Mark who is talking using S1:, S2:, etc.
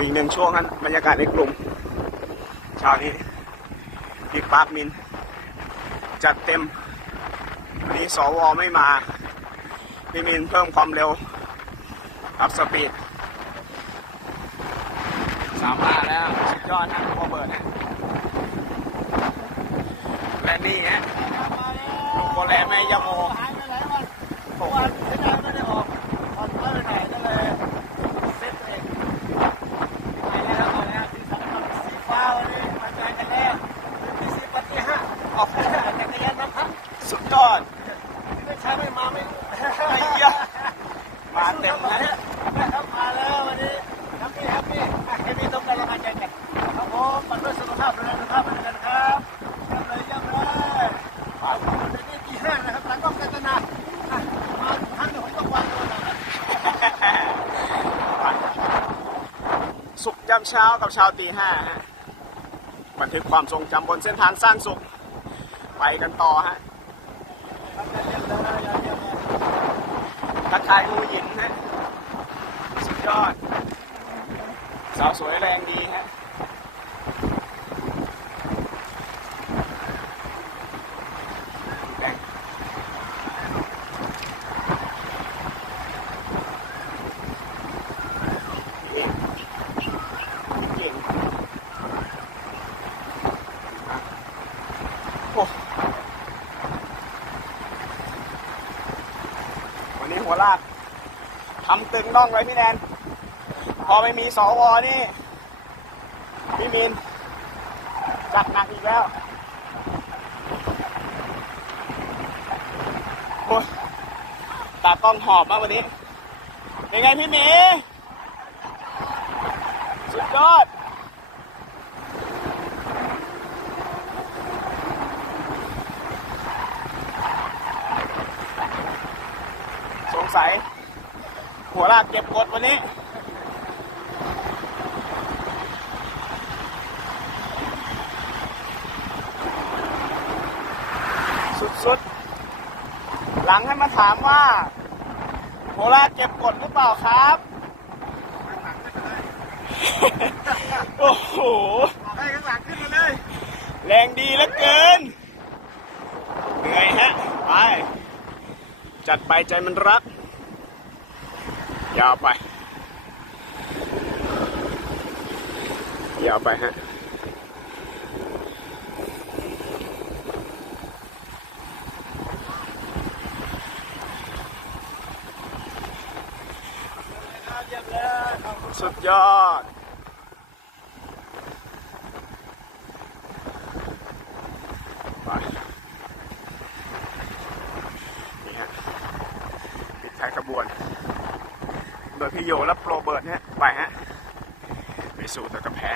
S1: อีกหนึ่งช่วงนั้นบรรยากาศในกลุ่มเช้านี้บิ๊กปาร์คมิน จัดเต็ม วันนี้สวไม่มาพี่มินเพิ่มความเร็วอัพสปีดสามารถแล้ว สุดยอดนะโรเบิร์ตนะและนี่ฮะลูกโคแลแม่ยะโม
S2: หายไปหลายวันเมื่อวานเสียดายไม่ได้ออกผ่อนน้อยไปหน่อยก็เลยเซ็ตตัวเองไปแล้วมาแล้วสีสันมันสีฟ้าวันนี้มาเจอกันแล้วมีสีปฏิห้าออกจักรยานน้ำพัก
S1: สุดยอด
S2: ไม่ใช่ไม่มาไม่
S1: ไอ้ยะ มาเต็มนะ
S2: ครับมาแล้ววันนี้แฮปปี้แฮปปี้แฮปปี้ต้องการกำลังใจกันครับผมปันด้วยสุขภาพดูแลสุขภาพเหมือนกันครับเยี่ยมเลยเยี่ยมเลยวันนี้ตีห้านะครับหลังกล้องกัตนาอะมาครั้งหนึ่งต้องวางตัวหน่อยนะ
S1: สุขยามเช้ากับเช้าตีห้าบันทึกความทรงจำบนเส้นทางสร้างสุข ไปกันต่อฮะ
S2: ครับเยี่ยมเลยเยี่ยมเลย
S1: ทักทายผู้หญิงฮะ สุดยอด สาวสวยแรงดีฮะแรงโอ้วันนี้หัวลากทำตึงน่องไว้พี่แนน พอไม่มีสวนี่พี่มินจัดหนักอีกแล้วโอ้ยตากล้องหอบมากวันนี้เป็นไงพี่หมี สุดยอดสงสัย หัวลากเก็บกดวันนี้ สุดๆ หลังให้มาถามว่าโคราชเก็บกดหรือเปล่าครับ โอ้โห
S2: ให้ข้างหลังขึ้นมาเลย
S1: แรงดีเหลือเกิน เหนื่อยฮะ ไป จัดไปใจมันรัก ยาวไป ยาวไปฮะ
S2: เยี่ยมเลยขอบคุณ
S1: สุดยอด ไปนี่ฮะปิดท้ายขบวน โดยพี่โยและโปรเบิร์ตเนี่ยไปฮะ ไปสู่ตะกะแพ้